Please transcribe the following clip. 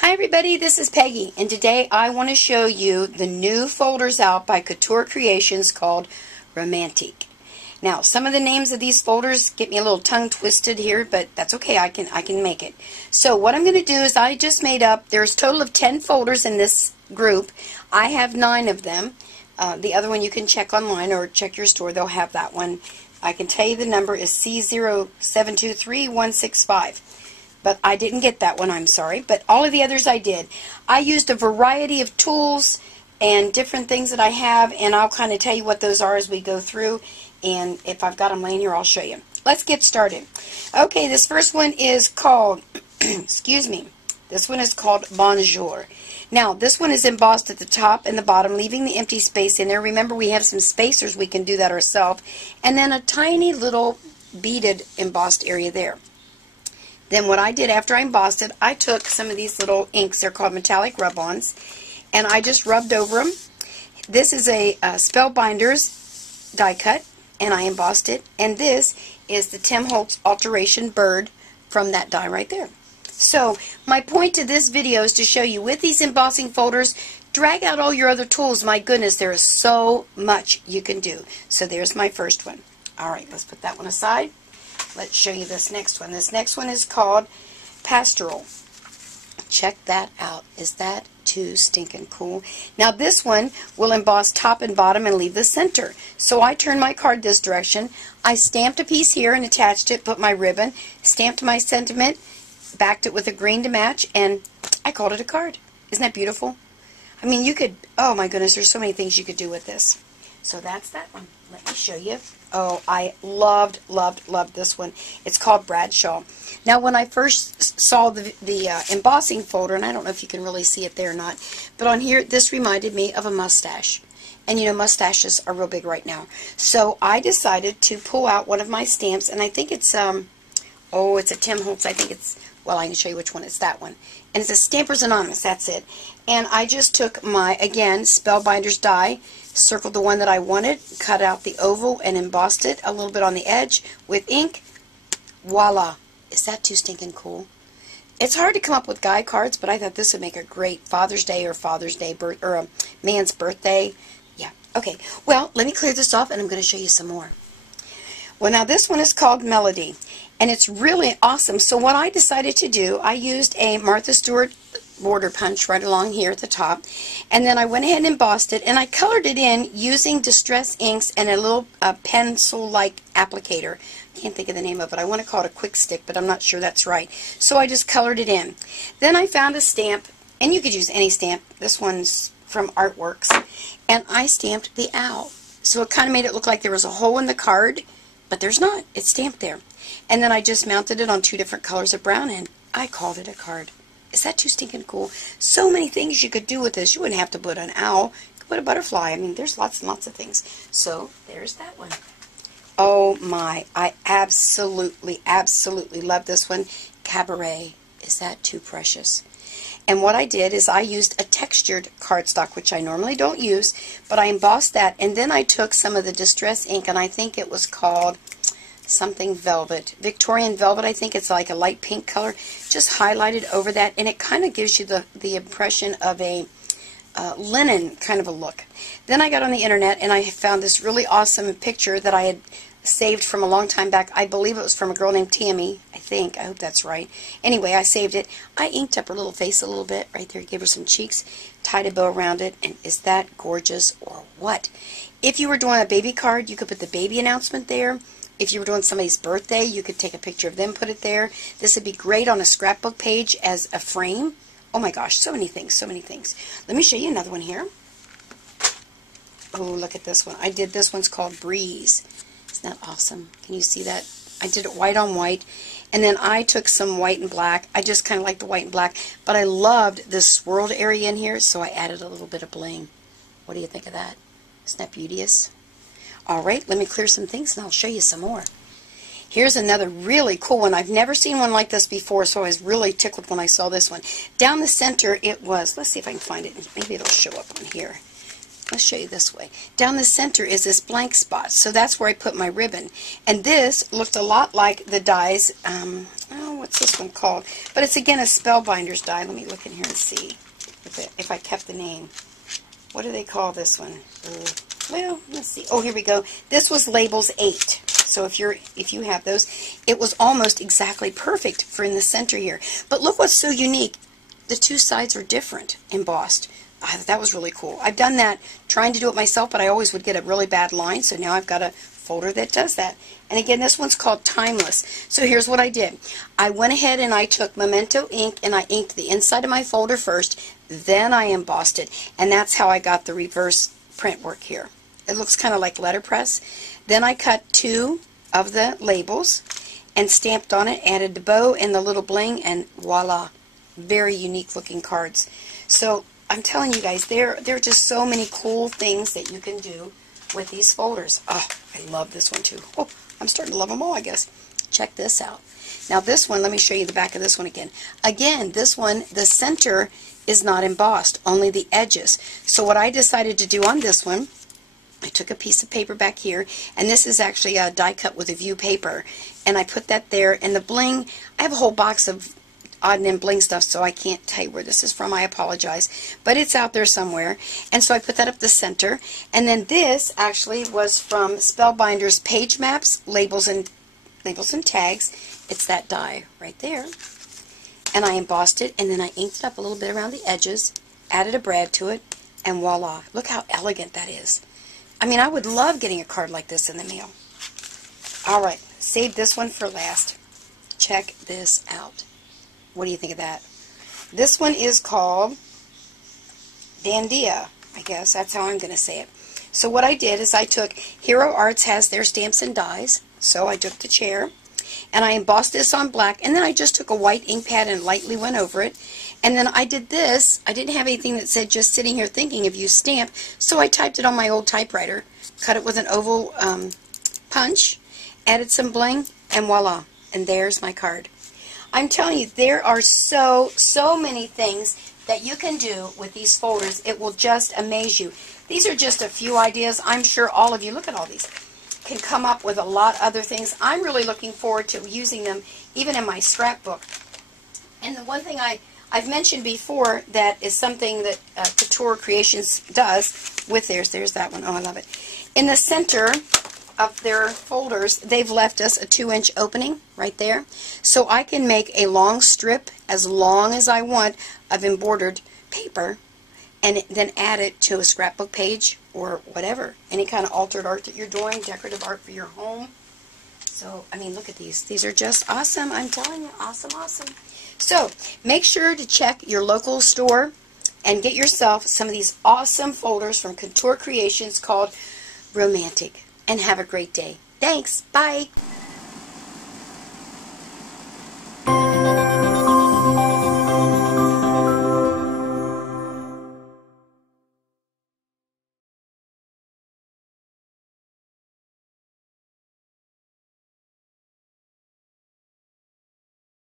Hi everybody, this is Peggy, and today I want to show you the new folders out by Couture Creations called Romantique. Now, some of the names of these folders get me a little tongue twisted here, but that's okay, I can make it. So what I'm going to do is I just made up, there's a total of 10 folders in this group. I have 9 of them. The other one you can check online or check your store, they'll have that one. I can tell you the number is CO723165. But I didn't get that one, I'm sorry. But all of the others I did. I used a variety of tools and different things that I have, and I'll kind of tell you what those are as we go through. And if I've got them laying here, I'll show you. Let's get started. Okay, this first one is called, excuse me, this one is called Bonjour. Now, this one is embossed at the top and the bottom, leaving the empty space in there. Remember, we have some spacers. We can do that ourselves. And then a tiny little beaded embossed area there. Then what I did after I embossed it, I took some of these little inks, they're called metallic rub-ons, and I just rubbed over them. This is a Spellbinders die cut, and I embossed it. And this is the Tim Holtz Alteration Bird from that die right there. So my point to this video is to show you with these embossing folders, drag out all your other tools. My goodness, there is so much you can do. So there's my first one. All right, let's put that one aside. Let's show you this next one. This next one is called Pastorale. Check that out. Is that too stinking cool? Now this one will emboss top and bottom and leave the center. So I turned my card this direction. I stamped a piece here and attached it, put my ribbon, stamped my sentiment, backed it with a green to match, and I called it a card. Isn't that beautiful? I mean, you could, oh my goodness, there's so many things you could do with this. So that's that one. Let me show you. Oh, I loved this one. It's called Bradshaw. Now, when I first saw the embossing folder, and I don't know if you can really see it there or not, but on here, this reminded me of a mustache. And you know, mustaches are real big right now. So I decided to pull out one of my stamps, and I think it's, oh, it's a Tim Holtz. I think it's, well, I can show you which one. It's that one. And it's a Stampers Anonymous. That's it. And I just took my, again, Spellbinders die, circled the one that I wanted, cut out the oval, and embossed it a little bit on the edge with ink. Voila. Is that too stinking cool? It's hard to come up with guy cards, but I thought this would make a great Father's Day or or a man's birthday. Yeah. Okay. Well, let me clear this off, and I'm going to show you some more. Well, now this one is called Melody, and it's really awesome. So what I decided to do, I used a Martha Stewart border punch right along here at the top, and then I went ahead and embossed it, and I colored it in using Distress inks and a little pencil-like applicator. I can't think of the name of it. I want to call it a quick stick, but I'm not sure that's right. So I just colored it in. Then I found a stamp, and you could use any stamp. This one's from Artworks, and I stamped the owl. So it kind of made it look like there was a hole in the card, but there's not. It's stamped there. And then I just mounted it on 2 different colors of brown, and I called it a card. Is that too stinking cool? So many things you could do with this. You wouldn't have to put an owl. You could put a butterfly. I mean, there's lots and lots of things. So, there's that one. Oh my, I absolutely love this one. Caberet. Is that too precious? And what I did is I used a textured cardstock, which I normally don't use, but I embossed that, and then I took some of the Distress ink, and I think it was called something velvet. Victorian velvet, I think. It's like a light pink color. Just highlighted over that, and it kind of gives you the impression of a linen kind of a look. Then I got on the internet, and I found this really awesome picture that I had saved from a long time back. I believe it was from a girl named Tammy, I think. I hope that's right. Anyway, I saved it. I inked up her little face a little bit right there, gave her some cheeks, tied a bow around it, and is that gorgeous or what? If you were doing a baby card, you could put the baby announcement there. If you were doing somebody's birthday, you could take a picture of them, put it there. This would be great on a scrapbook page as a frame. Oh my gosh, so many things, so many things. Let me show you another one here. Oh, look at this one. I did this one's called Breeze. Isn't that awesome? Can you see that? I did it white on white, and then I took some white and black. I just kind of like the white and black, but I loved this swirled area in here, so I added a little bit of bling. What do you think of that? Isn't that beauteous? All right, let me clear some things, and I'll show you some more. Here's another really cool one. I've never seen one like this before, so I was really tickled when I saw this one. Down the center, it was, let's see if I can find it. Maybe it'll show up on here. let's show you this way. Down the center is this blank spot, so that's where I put my ribbon. And this looked a lot like the dies, oh, what's this one called? But it's again a Spellbinders die. Let me look in here and see if I kept the name. What do they call this one? Well, let's see. Oh, here we go. This was Labels 8. So if you have those, it was almost exactly perfect for in the center here. But look what's so unique. The two sides are different embossed. That was really cool. I've done that trying to do it myself, but I always would get a really bad line, so now I've got a folder that does that. And again, this one's called Timeless. So here's what I did. I went ahead and I took Memento ink and I inked the inside of my folder first, then I embossed it, and that's how I got the reverse print work here. It looks kind of like letterpress. Then I cut 2 of the labels and stamped on it, added the bow and the little bling, and voila. Very unique looking cards. So I'm telling you guys, there are just so many cool things that you can do with these folders. Oh, I love this one too. Oh, I'm starting to love them all, I guess. Check this out. Now this one, let me show you the back of this one again. Again, this one, the center is not embossed, only the edges. So what I decided to do on this one, I took a piece of paper back here, and this is actually a die cut with a view paper, and I put that there, and the bling, I have a whole box of odd and end bling stuff, so I can't tell you where this is from. I apologize, but it's out there somewhere. And so I put that up the center, and then this actually was from Spellbinders Page Maps, Labels and Tags. It's that die right there, and I embossed it, and then I inked it up a little bit around the edges, added a brad to it, and voila! Look how elegant that is. I mean, I would love getting a card like this in the mail. All right, save this one for last. Check this out. What do you think of that? This one is called Dandiya, I guess. That's how I'm going to say it. So what I did is I took, Hero Arts has their stamps and dies, so I took the chair, and I embossed this on black, and then I just took a white ink pad and lightly went over it. And then I did this. I didn't have anything that said just sitting here thinking of you stamp, so I typed it on my old typewriter, cut it with an oval punch, added some bling, and voila. And there's my card. I'm telling you, there are so many things that you can do with these folders. It will just amaze you. These are just a few ideas. I'm sure all of you, look at all these, can come up with a lot of other things. I'm really looking forward to using them even in my scrapbook. And the one thing I've mentioned before that is something that Couture Creations does with theirs. There's that one. Oh, I love it. In the center of their folders, they've left us a 2-inch opening right there. So I can make a long strip as long as I want of embroidered paper and then add it to a scrapbook page or whatever. Any kind of altered art that you're doing, decorative art for your home. So, I mean, look at these. These are just awesome. I'm telling you, awesome, awesome. So, make sure to check your local store and get yourself some of these awesome folders from Couture Creations called Romantique. And have a great day. Thanks. Bye.